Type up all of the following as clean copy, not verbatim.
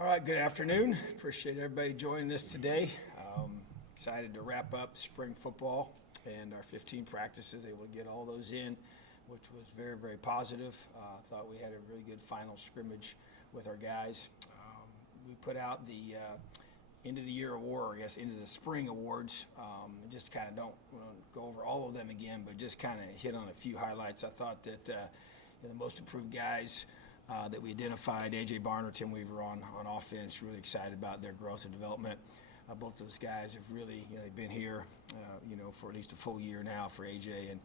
All right, good afternoon. Appreciate everybody joining us today. Excited to wrap up spring football and our 15 practices, able to get all those in, which was very, very positive. Thought we had a really good final scrimmage with our guys. We put out the end of the year award, I guess, end of the spring awards. Just kind of don't go over all of them again, but just kind of hit on a few highlights. I thought that the most improved guys that we identified, A.J. Barner, Tim Weaver on offense, really excited about their growth and development. Both those guys have really, they've been here, for at least a full year now for A.J. and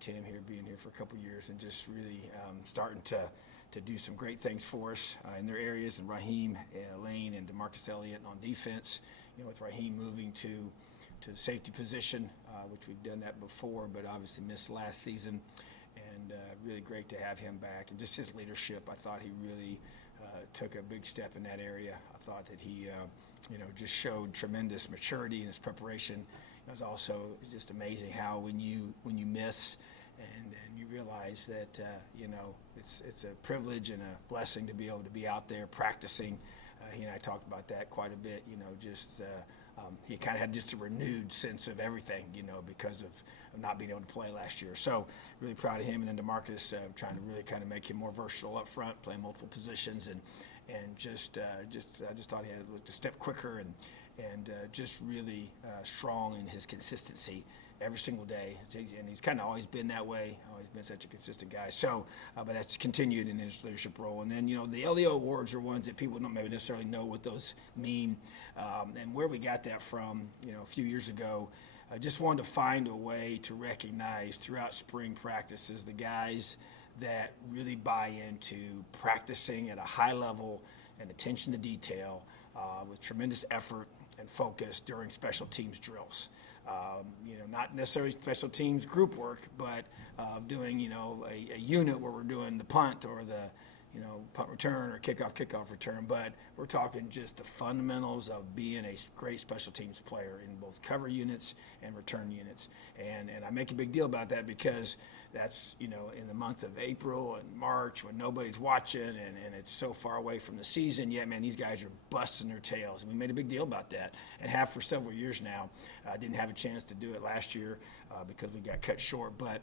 Tim here, being here for a couple years, and just really starting to do some great things for us in their areas. And Raheem Lane and Demarcus Elliott on defense, with Raheem moving to the safety position, which we've done that before, but obviously missed last season. And really great to have him back. And just his leadership, I thought he really took a big step in that area. I thought that he, just showed tremendous maturity in his preparation. It was also just amazing how when you miss and you realize that, it's a privilege and a blessing to be able to be out there practicing. He and I talked about that quite a bit, he kind of had just a renewed sense of everything, because of not being able to play last year. So really proud of him. And then DeMarcus, trying to really kind of make him more versatile up front, playing multiple positions, and I just thought he had looked a step quicker and just really strong in his consistency every single day. And he's kind of always been that way, always been such a consistent guy. So, but that's continued in his leadership role. And then, the LEO awards are ones that people don't maybe necessarily know what those mean. And where we got that from, a few years ago, I just wanted to find a way to recognize throughout spring practices the guys that really buy into practicing at a high level and attention to detail with tremendous effort and focus during special teams drills. Not necessarily special teams group work, but doing, a unit where we're doing the punt or the, punt return or kickoff return. But we're talking just the fundamentals of being a great special teams player in both cover units and return units. And I make a big deal about that because that's, in the month of April and March when nobody's watching and it's so far away from the season, yet, man, these guys are busting their tails. And we made a big deal about that and have for several years now. I didn't have a chance to do it last year because we got cut short. But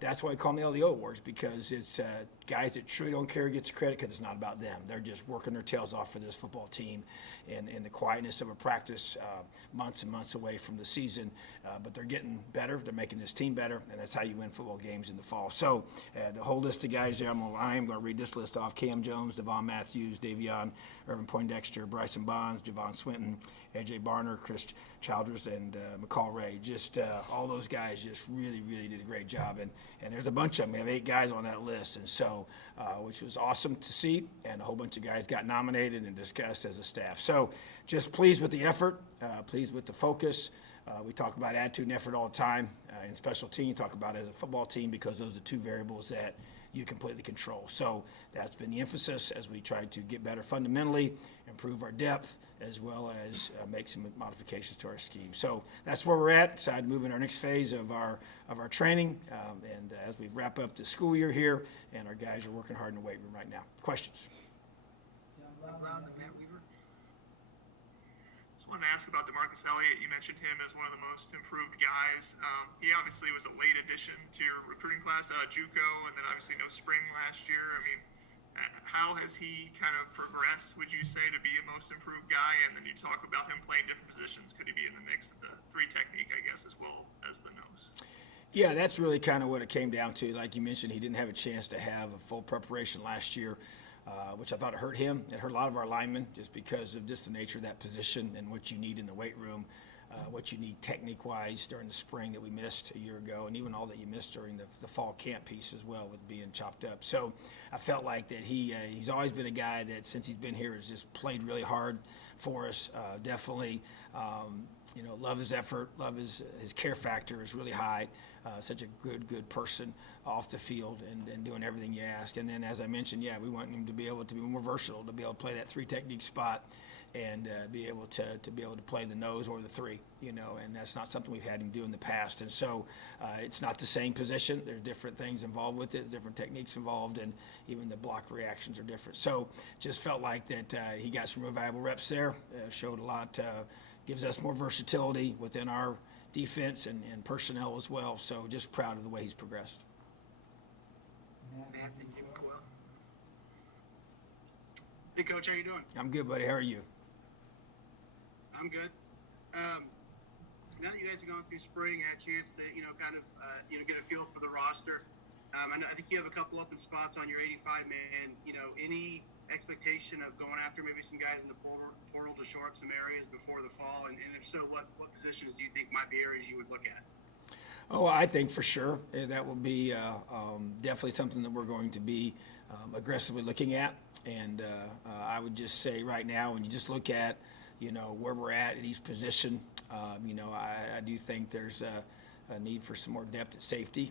that's why I call them the LEO Awards, because it's guys that truly don't care who gets credit because it's not about them. They're just working their tails off for this football team in the quietness of a practice months and months away from the season. But they're getting better. They're making this team better, and that's how you win football games in the fall. So the whole list of guys there, I am going to read this list off. Cam Jones, Devon Matthews, Davion, Irvin Poindexter, Bryson Bonds, Javon Swinton, A.J. Barner, Chris Childress, and McCall Ray. Just all those guys just really, really did a great job. And there's a bunch of them. We have 8 guys on that list, and so which was awesome to see. And a whole bunch of guys got nominated and discussed as a staff. So just pleased with the effort, pleased with the focus. We talk about attitude and effort all the time in special team. Talk about it as a football team because those are 2 variables that you completely control. So that's been the emphasis as we try to get better fundamentally, improve our depth, as well as make some modifications to our scheme. So that's where we're at. Excited to move in our next phase of our training, and as we wrap up the school year here, and our guys are working hard in the weight room right now. Questions? Just wanted to ask about Demarcus Elliott. You mentioned him as one of the most improved guys. He obviously was a late addition to your recruiting class out of JUCO, and then obviously no spring last year. I mean, how has he kind of progressed, would you say, to be a most improved guy? And then you talk about him playing different positions. Could he be in the mix of the 3 technique, I guess, as well as the nose? Yeah, that's really kind of what it came down to. Like you mentioned, he didn't have a chance to have a full preparation last year. Which I thought hurt him. It hurt a lot of our linemen just because of just the nature of that position and what you need in the weight room, what you need technique-wise during the spring that we missed a year ago, and even all that you missed during the fall camp piece as well with being chopped up. So I felt like that he's always been a guy that since he's been here has just played really hard for us. Definitely, love his effort, love his care factor is really high. Such a good person off the field and doing everything you ask. And then, as I mentioned, we want him to be able to be more versatile, to be able to play that 3 technique spot, and be able to play the nose or the three, and that's not something we've had him do in the past. And so it's not the same position. There's different things involved with it, different techniques involved, and even the block reactions are different. So just felt like that he got some real valuable reps there, showed a lot, gives us more versatility within our defense and personnel as well. So just proud of the way he's progressed. Anthony, well. Hey, Coach, how you doing? I'm good, buddy. How are you? I'm good. Now that you guys have gone through spring, had a chance to, kind of, get a feel for the roster. I think you have a couple open spots on your 85-man. Any expectation of going after maybe some guys in the portal to shore up some areas before the fall? And if so, what positions do you think might be areas you would look at? Oh, I think for sure that will be definitely something that we're going to be aggressively looking at. And I would just say right now, when you just look at, where we're at each position, I do think there's a need for some more depth at safety.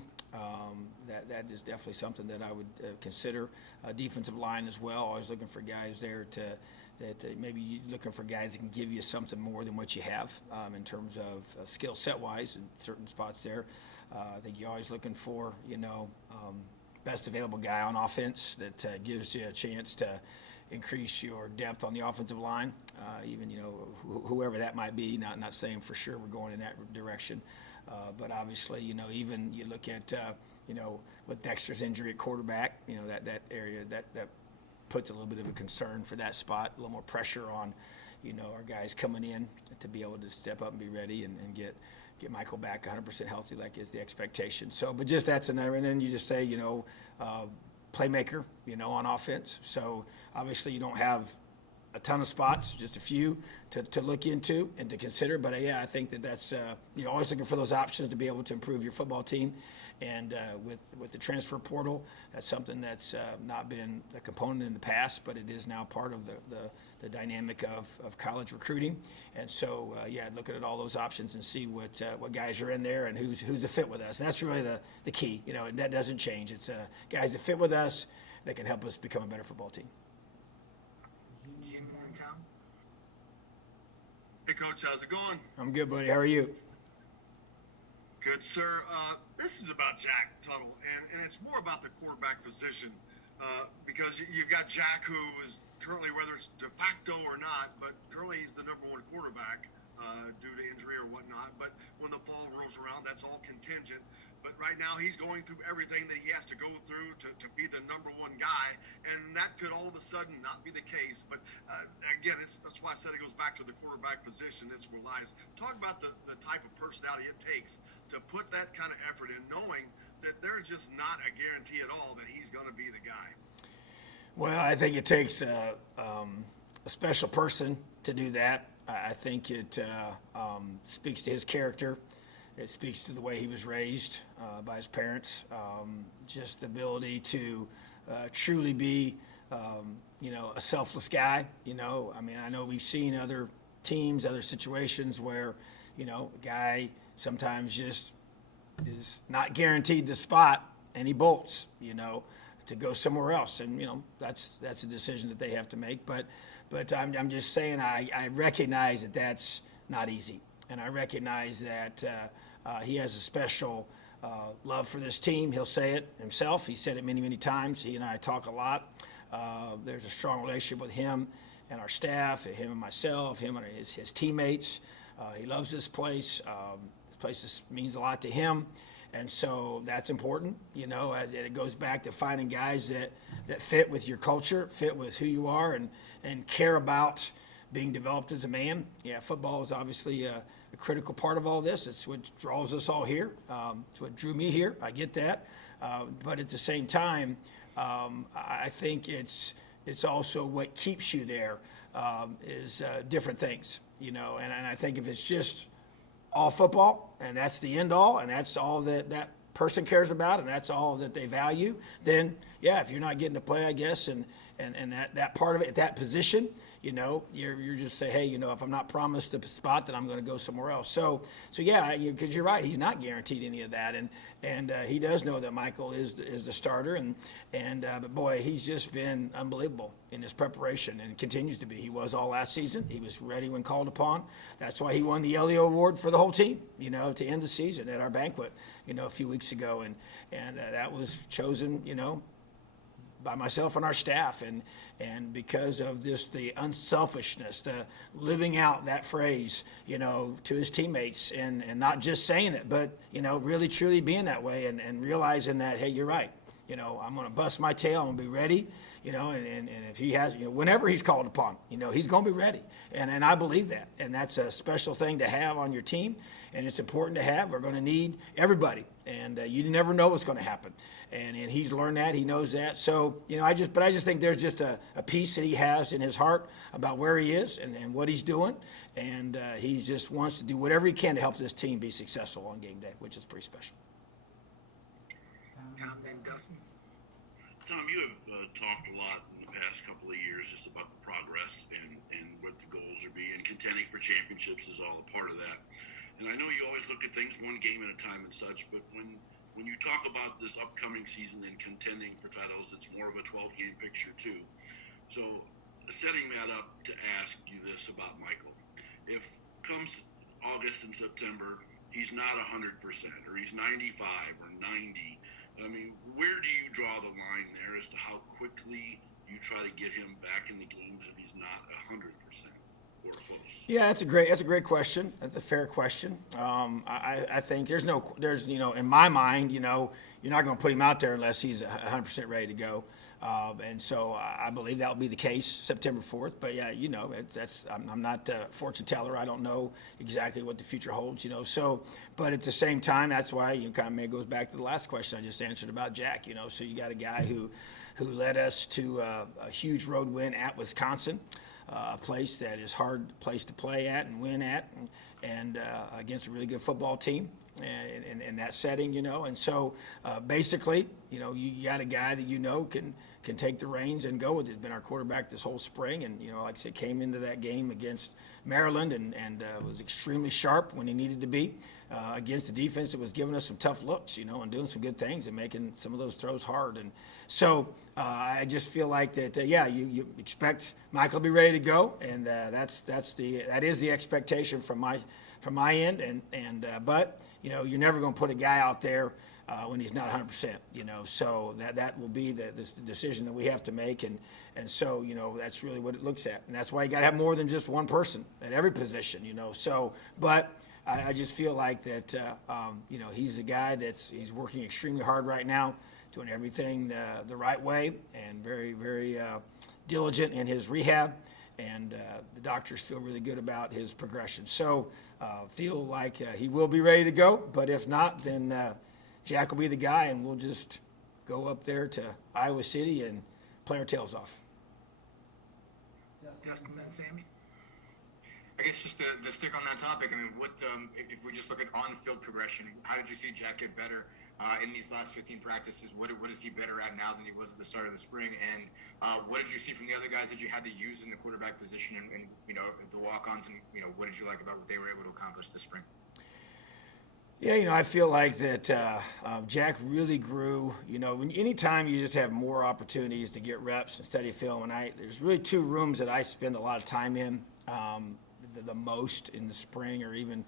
That is definitely something that I would consider. Defensive line as well, always looking for guys there that maybe you're looking for guys that can give you something more than what you have in terms of skill set wise in certain spots there. I think you're always looking for, best available guy on offense that gives you a chance to increase your depth on the offensive line, even, whoever that might be, not saying for sure we're going in that direction. But obviously, even you look at, with Dexter's injury at quarterback, that area, that puts a little bit of a concern for that spot, a little more pressure on, our guys coming in to be able to step up and be ready and get Michael back 100% healthy, like is the expectation. So, but just that's another, and then you just say, playmaker, on offense. So obviously you don't have a ton of spots, just a few to look into and to consider. But yeah, I think that's always looking for those options to be able to improve your football team. And with the transfer portal, that's something that's not been a component in the past, but it is now part of the dynamic of college recruiting. And so, looking at all those options and see what guys are in there and who's a fit with us. And that's really the key. That doesn't change. It's guys that fit with us that can help us become a better football team. Jim and Tom? Hey, Coach, how's it going? I'm good, buddy. How are you? Good, sir. This is about Jack Tuttle, and it's more about the quarterback position because you've got Jack, who is currently, whether it's de facto or not, but currently he's the number one quarterback due to injury or whatnot. But when the fall rolls around, that's all contingent. But right now he's going through everything that he has to go through to be the number one guy, and that could all of a sudden not be the case. But again, that's why I said it goes back to the quarterback position. This relies. Talk about the type of personality it takes to put that kind of effort in, knowing that there's just not a guarantee at all that he's going to be the guy. Well, I think it takes a special person to do that. I think it speaks to his character. It speaks to the way he was raised by his parents. Just the ability to truly be, a selfless guy. I know we've seen other teams, other situations where, a guy sometimes just is not guaranteed the spot and he bolts, to go somewhere else. And, that's a decision that they have to make. But I'm just saying I recognize that that's not easy. And I recognize that he has a special love for this team. He'll say it himself. He said it many, many times. He and I talk a lot. There's a strong relationship with him and our staff, him and myself, him and his teammates. He loves this place. This place means a lot to him. And so that's important, as it goes back to finding guys that fit with your culture, fit with who you are, and care about being developed as a man. Yeah, football is obviously a critical part of all this. It's what draws us all here. It's what drew me here. I get that. But at the same time, I think it's also what keeps you there is different things, and I think if it's just all football and that's the end all and that's all that person cares about and that's all that they value, then yeah, if you're not getting to play, I guess, and and that part of it, that position, you're just say, hey, if I'm not promised the spot, then I'm going to go somewhere else. So yeah, because you're right, he's not guaranteed any of that, and he does know that Michael is the starter, but boy, he's just been unbelievable in his preparation and continues to be. He was all last season. He was ready when called upon. That's why he won the Elliott Award for the whole team, to end the season at our banquet, a few weeks ago, and that was chosen, by myself and our staff, and because of the unselfishness, the living out that phrase, to his teammates, and not just saying it, but really truly being that way, and realizing that, hey, you're right, I'm going to bust my tail, I'm going to be ready, and if he has, whenever he's called upon, he's going to be ready, and I believe that, and that's a special thing to have on your team, and it's important to have. We're going to need everybody, and you never know what's going to happen, and he's learned that, he knows that. So I just think there's just a piece that he has in his heart about where he is and what he's doing, and he just wants to do whatever he can to help this team be successful on game day, which is pretty special. Tom, then Dustin. Tom, you have talked a lot in the past couple of years just about the progress and what the goals are being. Contending for championships is all a part of that. And I know you always look at things one game at a time and such, but when you talk about this upcoming season and contending for titles, it's more of a 12-game picture too. So setting that up to ask you this about Michael. If comes August and September, he's not 100% or he's 95 or 90, I mean, where do you draw the line there as to how quickly you try to get him back in the games if he's not 100% or close? Yeah, that's a great question. That's a fair question. I think there's in my mind, you're not going to put him out there unless he's 100% ready to go. And so I believe that will be the case September 4th. But yeah, I'm not a fortune teller. I don't know exactly what the future holds, So, but at the same time, that's why kind of maybe goes back to the last question I just answered about Jack. So you got a guy who led us to a huge road win at Wisconsin, a place that is hard place to play at and win at, and against a really good football team. In that setting, and so basically, you got a guy that can take the reins and go with it. He's been our quarterback this whole spring, and like I said, came into that game against Maryland and was extremely sharp when he needed to be against the defense that was giving us some tough looks, and doing some good things and making some of those throws hard. And so I just feel like that, you expect Michael to be ready to go, and that is the expectation from my end, but you're never going to put a guy out there when he's not 100%, so that will be the decision that we have to make, and so that's really what it looks at, and that's why you got to have more than just one person at every position, so but I just feel like that he's a guy he's working extremely hard right now, doing everything the right way, and very, very diligent in his rehab. And the doctors feel really good about his progression. So feel like he will be ready to go. But if not, then Jack will be the guy, and we'll just go up there to Iowa City and play our tails off. Dustin, then Sammy. I guess just to stick on that topic, I mean, what if we just look at on-field progression? How did you see Jack get better in these last 15 practices? What is he better at now than he was at the start of the spring? And what did you see from the other guys that you had to use in the quarterback position and the walk-ons? And what did you like about what they were able to accomplish this spring? Yeah, I feel like that Jack really grew. Anytime you just have more opportunities to get reps and study film, and there's really two rooms that I spend a lot of time in. The most in the spring or even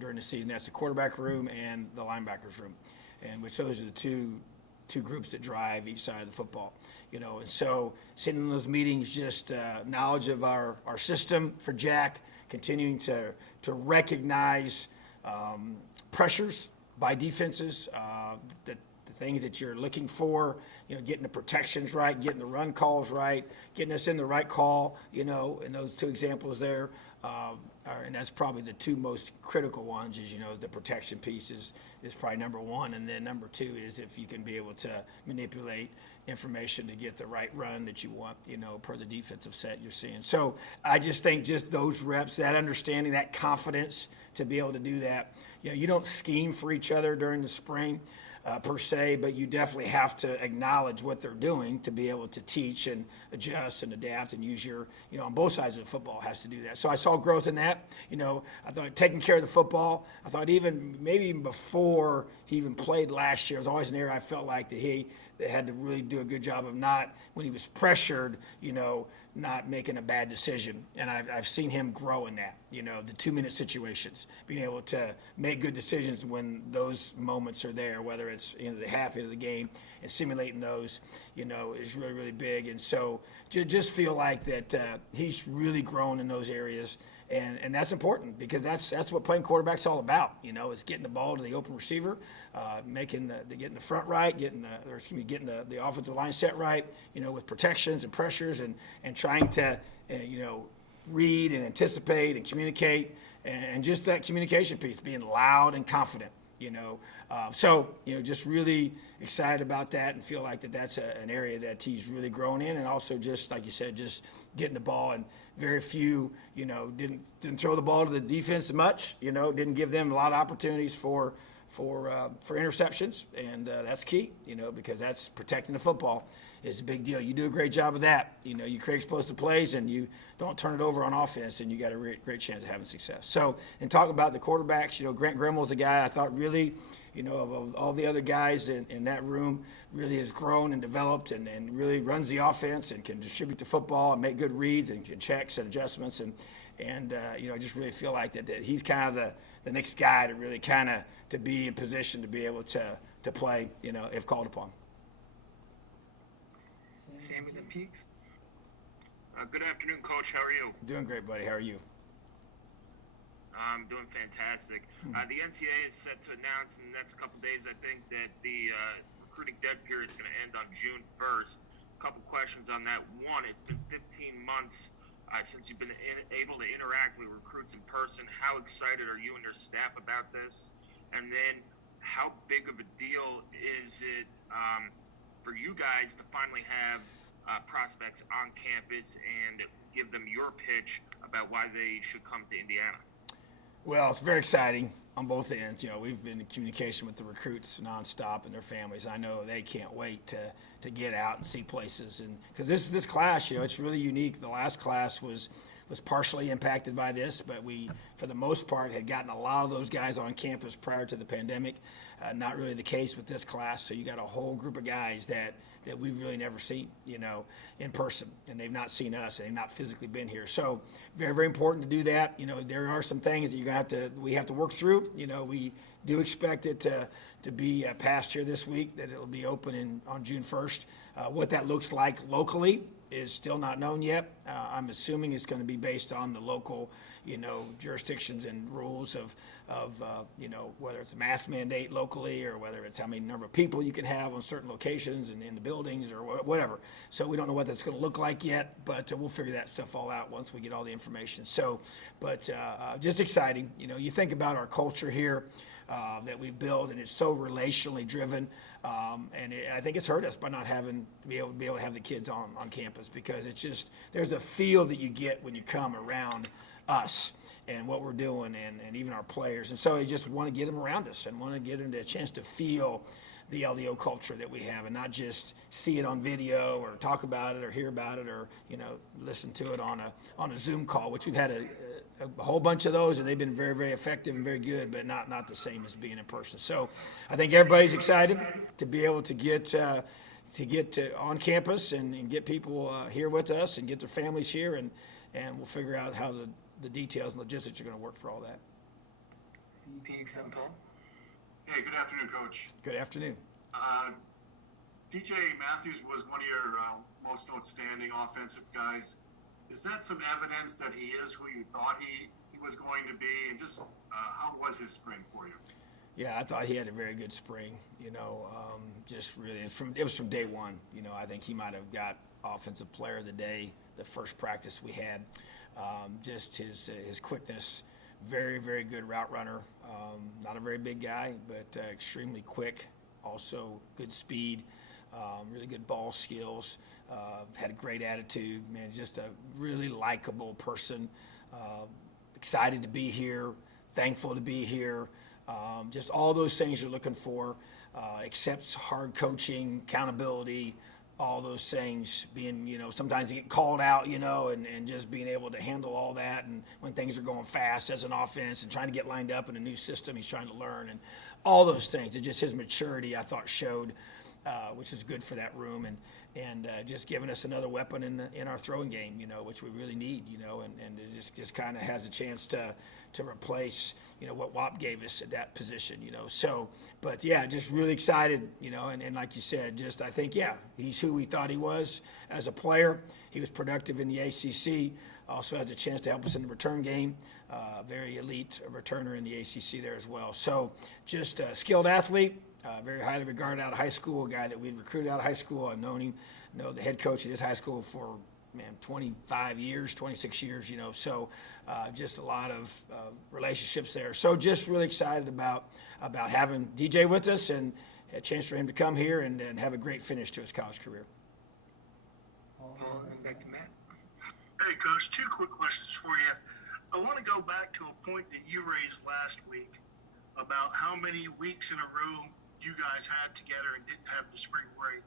during the season. That's the quarterback room and the linebackers room, and which those are the two groups that drive each side of the football. And so sitting in those meetings, just knowledge of our system for Jack, continuing to recognize pressures by defenses, the things that you're looking for, getting the protections right, getting the run calls right, getting us in the right call, and those two examples there, and that's probably the two most critical ones is, the protection piece is probably number one, and then number two is if you can be able to manipulate information to get the right run that you want, per the defensive set you're seeing. So I just think just those reps, that understanding, that confidence to be able to do that. You don't scheme for each other during the spring. per se, but you definitely have to acknowledge what they're doing to be able to teach and adjust and adapt and use your, on both sides of the football has to do that. So I saw growth in that. I thought taking care of the football, I thought maybe even before he even played last year, it was always an area I felt like that he had to really do a good job of not, when he was pressured, not making a bad decision. And I've seen him grow in that, the 2-minute situations, being able to make good decisions when those moments are there, whether it's the half into the game, and simulating those, is really, really big. And so just feel like that he's really grown in those areas. And that's important because that's what playing quarterback's all about. Is getting the ball to the open receiver, getting the front right, getting the offensive line set right. With protections and pressures and trying to read and anticipate and communicate and just that communication piece, being loud and confident. Just really excited about that and feel like that's an area that he's really grown in, and also just like you said, just getting the ball, and very few, didn't throw the ball to the defense much, didn't give them a lot of opportunities for interceptions, and that's key, because that's protecting the football is a big deal. You do a great job of that. You create explosive plays and you don't turn it over on offense, and you got a great chance of having success. So, and talk about the quarterbacks, Grant Grimmel's a guy I thought really, of all the other guys in that room, really has grown and developed and really runs the offense and can distribute the football and make good reads and checks and adjustments. And I just really feel like that he's kind of the next guy to really kind of to be in position to be able to play, if called upon. Sammy the Peaks. Good afternoon, Coach. How are you? Doing great, buddy. How are you? I'm doing fantastic. The NCAA is set to announce in the next couple days, I think, that the recruiting dead period is going to end on June 1st. A couple questions on that. One, it's been 15 months since you've been able to interact with recruits in person. How excited are you and your staff about this? And then how big of a deal is it for you guys to finally have prospects on campus and give them your pitch about why they should come to Indiana? Well, it's very exciting on both ends. We've been in communication with the recruits nonstop and their families. I know they can't wait to get out and see places, and because this class, it's really unique. The last class was partially impacted by this, but we, for the most part, had gotten a lot of those guys on campus prior to the pandemic. Not really the case with this class. So you got a whole group of guys that we've really never seen, in person, and they've not seen us, and they've not physically been here. So very, very important to do that. There are some things that we have to work through. We do expect it to be passed here this week, that it'll be open on June 1st. What that looks like locally is still not known yet. I'm assuming it's going to be based on the local, jurisdictions and rules of whether it's a mask mandate locally or whether it's how many number of people you can have on certain locations and in the buildings or whatever. So we don't know what that's going to look like yet, but we'll figure that stuff all out once we get all the information. So, but just exciting. You think about our culture here that we build, and it's so relationally driven. I think it's hurt us by not having to be able to have the kids on campus, because it's just, there's a feel that you get when you come around us and what we're doing and even our players. And so you just want to get them around us and want to get them a chance to feel the LDO culture that we have, and not just see it on video or talk about it or hear about it or listen to it on a Zoom call, which we've had a whole bunch of those, and they've been very, very effective and very good, but not the same as being in person. So I think everybody's excited to be able to get on campus and get people here with us and get their families here, and we'll figure out how the details and logistics are going to work for all that. Peaks and Paul. Hey, good afternoon, Coach. Good afternoon. DJ Matthews was one of your most outstanding offensive guys. Is that some evidence that he is who you thought he was going to be? And just how was his spring for you? Yeah, I thought he had a very good spring. Just really, it was from day one. I think he might have got Offensive Player of the Day the first practice we had. Just his quickness, very, very good route runner. Not a very big guy, but extremely quick. Also good speed, really good ball skills. Had a great attitude, man. Just a really likable person. Excited to be here, thankful to be here. Just all those things you're looking for accepts hard coaching, accountability, all those things, being, sometimes you get called out, and just being able to handle all that, and when things are going fast as an offense and trying to get lined up in a new system he's trying to learn, and all those things. It's just his maturity, I thought, showed, which is good for that room, and just giving us another weapon in our throwing game, which we really need, and it just kind of has a chance to replace, what WAP gave us at that position, So, but yeah, just really excited, and like you said, I think, he's who we thought he was as a player. He was productive in the ACC, also has a chance to help us in the return game. Very elite returner in the ACC there as well. So just a skilled athlete, very highly regarded out of high school, a guy that we'd recruited out of high school. I've known him, know the head coach at his high school for 25 years, 26 years, so just a lot of relationships there. So just really excited about having DJ with us, and a chance for him to come here and have a great finish to his college career. And back to Matt. Hey, Coach, two quick questions for you. I want to go back to a point that you raised last week about how many weeks in a row you guys had together and didn't have the spring break.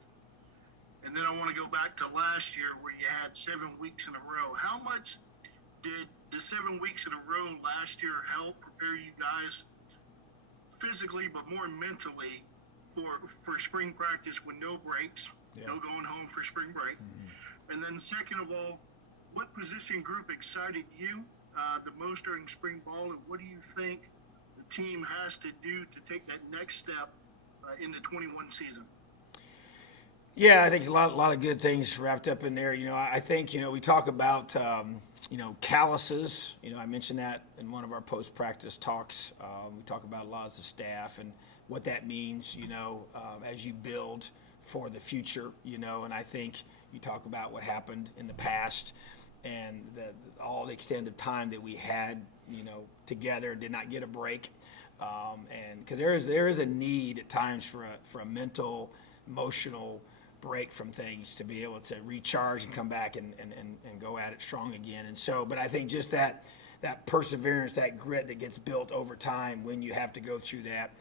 And then I want to go back to last year where you had 7 weeks in a row. How much did the 7 weeks in a row last year help prepare you guys physically but more mentally for spring practice with no breaks, no going home for spring break? And then second of all, what position group excited you the most during spring ball, and what do you think the team has to do to take that next step in the 21 season? Yeah, I think a lot of good things wrapped up in there. I think, we talk about, calluses. I mentioned that in one of our post-practice talks. We talk about a lot as a staff and what that means, as you build for the future, and I think you talk about what happened in the past and all the extended time that we had, together, did not get a break. And because there is a need at times for a mental, emotional break from things to be able to recharge and come back and go at it strong again. And so, but I think just that perseverance, that grit that gets built over time when you have to go through that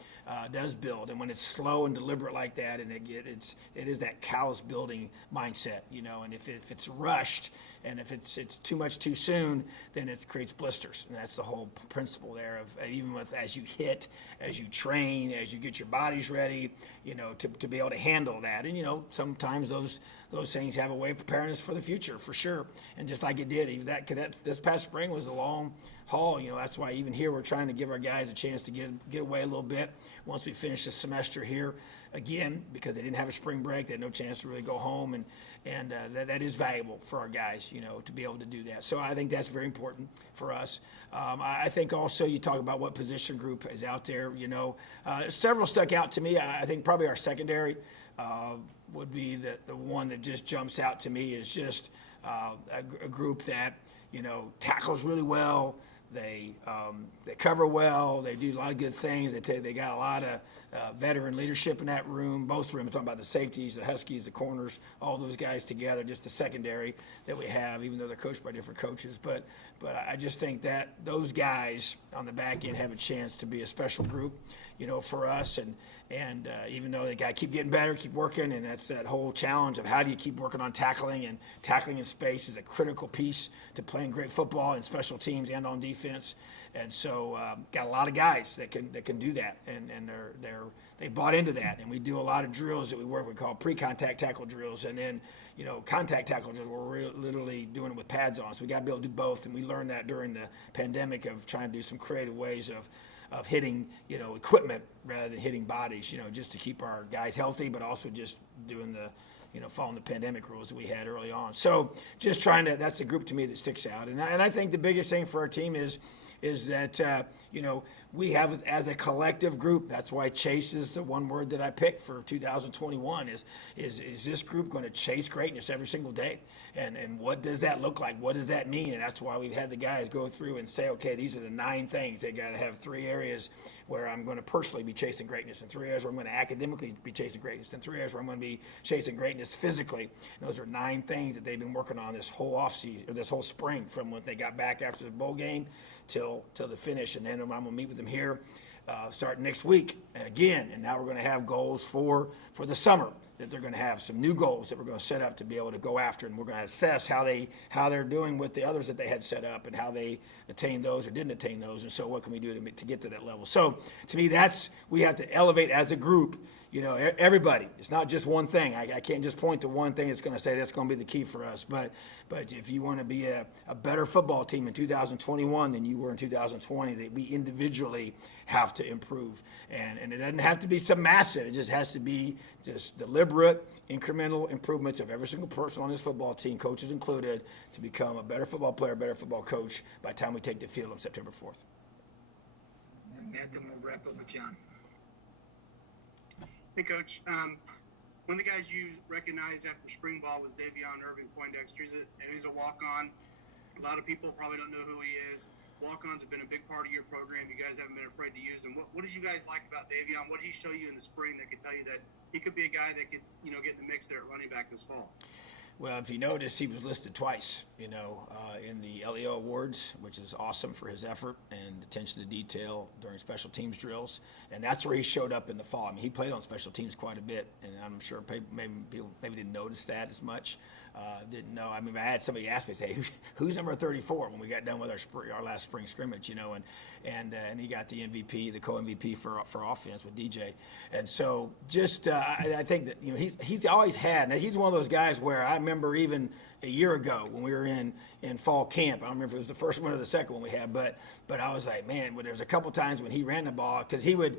does build. And when it's slow and deliberate like that, and it is that callous building mindset, and if it's rushed and if it's too much too soon, then it creates blisters. And that's the whole principle there of even with as you hit, as you train, as you get your bodies ready, to be able to handle that. And sometimes those things have a way of preparing us for the future, for sure. And just like it did, even that this past spring was a long haul. That's why even here we're trying to give our guys a chance to get away a little bit once we finish the semester here again, because they didn't have a spring break. They had no chance to really go home, and that is valuable for our guys, to be able to do that. So I think that's very important for us. I think also you talk about what position group is out there. Several stuck out to me. I think probably our secondary would be the one that just jumps out to me is just a group that tackles really well. They cover well. They do a lot of good things. They got a lot of veteran leadership in that room. Both rooms, talking about the safeties, the Huskies, the corners, all those guys together. Just the secondary that we have, even though they're coached by different coaches. But I just think that those guys on the back end have a chance to be a special group, for us. And even though they got to keep getting better, keep working, and that's that whole challenge of how do you keep working on tackling, and tackling in space is a critical piece to playing great football in special teams and on defense. And so got a lot of guys that can do that, and they bought into that. And we do a lot of drills that we call pre-contact tackle drills, and then contact tackle drills where we're literally doing it with pads on. So we got to be able to do both, and we learned that during the pandemic of trying to do some creative ways of hitting, equipment rather than hitting bodies, just to keep our guys healthy, but also just doing the, following the pandemic rules that we had early on. So just that's the group to me that sticks out. And I think the biggest thing for our team is that, we have as a collective group. That's why chase is the one word that I picked for 2021 is this group going to chase greatness every single day? And what does that look like? What does that mean? And that's why we've had the guys go through and say, okay, these are the 9 things. They got to have 3 areas where I'm going to personally be chasing greatness, and 3 areas where I'm going to academically be chasing greatness, and 3 areas where I'm going to be chasing greatness physically. And those are 9 things that they've been working on this whole offseason, or this whole spring, from when they got back after the bowl game till the finish. And then I'm going to meet with them here starting next week again. And now we're going to have goals for the summer, that they're going to have some new goals that we're going to set up to be able to go after, and we're going to assess how they're doing with the others that they had set up and how they attained those or didn't attain those, and so what can we do to get to that level. So to me, we have to elevate as a group. Everybody. It's not just one thing. I can't just point to one thing that's going to say that's going to be the key for us. But if you want to be a better football team in 2021 than you were in 2020, that we individually have to improve. And it doesn't have to be some massive. It just has to be just deliberate, incremental improvements of every single person on this football team, coaches included, to become a better football player, better football coach by the time we take the field on September 4th. Matt, then we'll wrap up with John. Hey, Coach. One of the guys you recognized after spring ball was Davion Irving Poindexter. He's a walk-on. A lot of people probably don't know who he is. Walk-ons have been a big part of your program. You guys haven't been afraid to use them. What did you guys like about Davion? What did he show you in the spring that could tell you that he could be a guy that could, get in the mix there at running back this fall? Well, if you notice, he was listed twice, in the LEO Awards, which is awesome for his effort and attention to detail during special teams drills. And that's where he showed up in the fall. I mean, he played on special teams quite a bit, and I'm sure maybe people didn't notice that as much. Didn't know. I mean, I had somebody ask me, say, who's number 34 when we got done with our last spring scrimmage, and he got the MVP, the co-MVP for offense with DJ. And so just I think that he's always had. Now he's one of those guys where I remember even a year ago when we were in fall camp. I don't remember if it was the first one or the second one we had, but I was like, man, there was a couple times when he ran the ball, because he would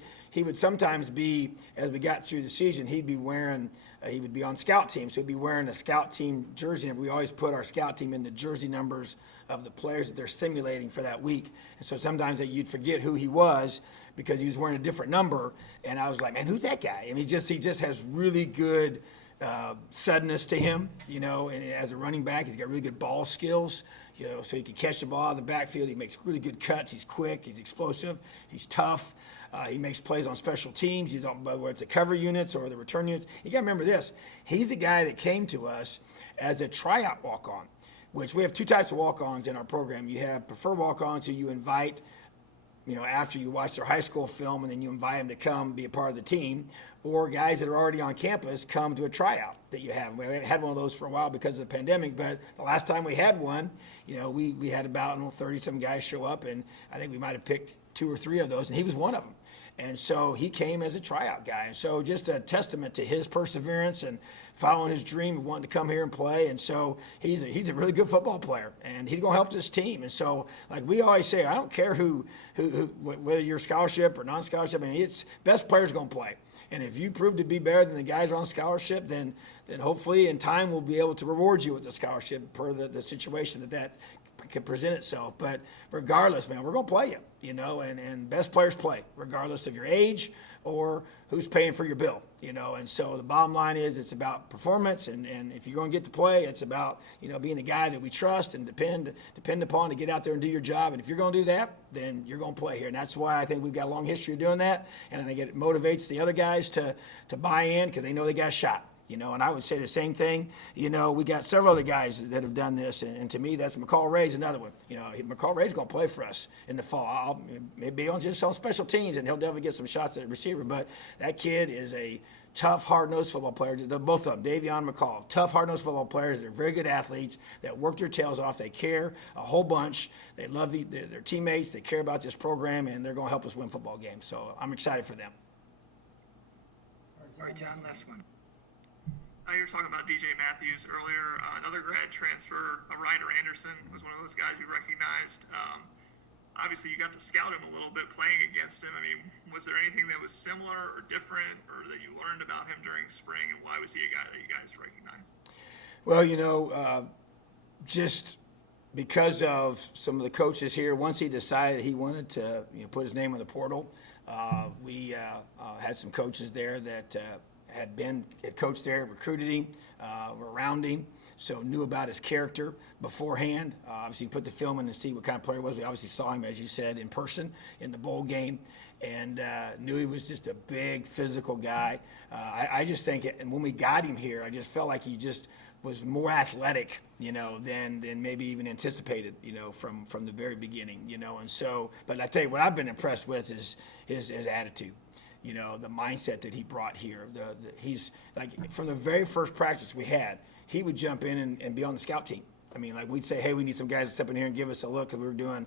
sometimes be, as we got through the season, he'd be wearing. He would be on scout team, so he'd be wearing a scout team jersey. And we always put our scout team in the jersey numbers of the players that they're simulating for that week. And so sometimes you'd forget who he was because he was wearing a different number. And I was like, man, who's that guy? And he just has really good suddenness to him, and as a running back, he's got really good ball skills, so he can catch the ball out of the backfield. He makes really good cuts. He's quick. He's explosive. He's tough. He makes plays on special teams. He's on, whether it's the cover units or the return units. You got to remember this. He's the guy that came to us as a tryout walk-on, which we have two types of walk-ons in our program. You have preferred walk-ons who you invite, after you watch their high school film, and then you invite them to come be a part of the team, or guys that are already on campus come to a tryout that you have. We haven't had one of those for a while because of the pandemic, but the last time we had one, we had about 30-some guys show up, and I think we might have picked 2 or 3 of those, and he was one of them. And so he came as a tryout guy. And so just a testament to his perseverance and following his dream of wanting to come here and play. And so he's a really good football player, and he's going to help this team. And so, like we always say, I don't care who whether you're scholarship or non-scholarship. I mean, it's best player's going to play. And if you prove to be better than the guys on scholarship, then hopefully in time we'll be able to reward you with the scholarship per the situation that can present itself. But regardless, man, we're going to play you, and best players play regardless of your age or who's paying for your bill, and so the bottom line is it's about performance, and if you're going to get to play, it's about, being the guy that we trust and depend upon to get out there and do your job. And if you're going to do that, then you're going to play here. And that's why I think we've got a long history of doing that, and I think it motivates the other guys to buy in because they know they got a shot. And I would say the same thing. We got several other guys that have done this, and to me, that's McCall Ray's another one. McCall Ray's going to play for us in the fall. Maybe just on special teams, and he'll definitely get some shots at receiver. But that kid is a tough, hard-nosed football player. Both of them, Davion and McCall, tough, hard-nosed football players. They're very good athletes that work their tails off. They care a whole bunch. They love their teammates. They care about this program, and they're going to help us win football games. So I'm excited for them. All right, John, last one. You were talking about DJ Matthews earlier. Another grad transfer, Ryder Anderson, was one of those guys you recognized. Obviously, you got to scout him a little bit playing against him. I mean, was there anything that was similar or different or that you learned about him during spring, and why was he a guy that you guys recognized? Well, just because of some of the coaches here, once he decided he wanted to put his name in the portal, we had some coaches there that had coached there, recruited him, were around him, so knew about his character beforehand. Obviously, put the film in to see what kind of player he was. We obviously saw him, as you said, in person in the bowl game, and knew he was just a big physical guy. I just think, and when we got him here, I just felt like he just was more athletic, than maybe even anticipated, from the very beginning, And so, but I tell you what I've been impressed with is his attitude. The mindset that he brought here. He's like from the very first practice we had, he would jump in and be on the scout team. I mean, like we'd say, hey, we need some guys to step in here and give us a look because we were doing,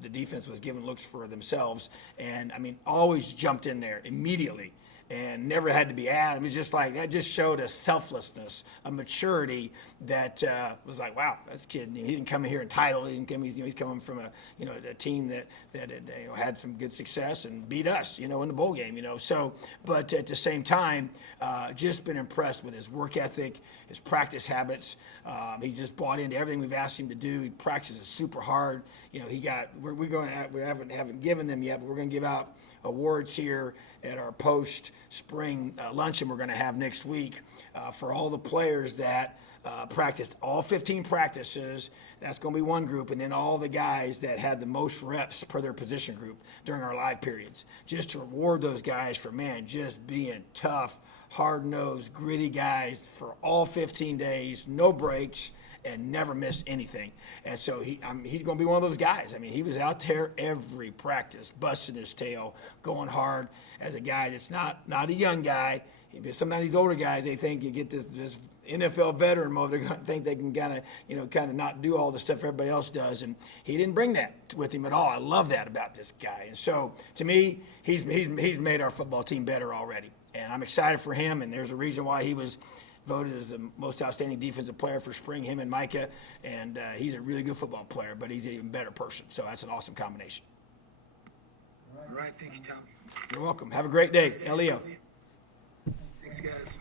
the defense was giving looks for themselves. And I mean, always jumped in there immediately and never had to be asked. It was just like, that just showed a selflessness, a maturity that was like, wow, this kid, he didn't come here entitled. He didn't come, he's coming from a team that had some good success and beat us, in the bowl game, So, but at the same time, just been impressed with his work ethic, his practice habits. He just bought into everything we've asked him to do. He practices super hard. We haven't given them yet, but we're going to give out awards here at our post-spring luncheon we're going to have next week for all the players that practiced all 15 practices. That's going to be one group, and then all the guys that had the most reps per their position group during our live periods, just to reward those guys for, just being tough, hard-nosed, gritty guys for all 15 days, no breaks, and never missed anything. And so he's going to be one of those guys. I mean, he was out there every practice, busting his tail, going hard as a guy that's not a young guy. Sometimes these older guys, they think you get this NFL veteran mode. They're going to think they can kind of not do all the stuff everybody else does. And he didn't bring that with him at all. I love that about this guy. And so to me, he's made our football team better already. And I'm excited for him. And there's a reason why he was voted as the most outstanding defensive player for spring, him and Micah. And he's a really good football player, but he's an even better person. So that's an awesome combination. All right, thank you, Tom. You're welcome. Have a great day. Leo. Thanks, guys.